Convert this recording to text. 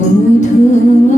bồi thương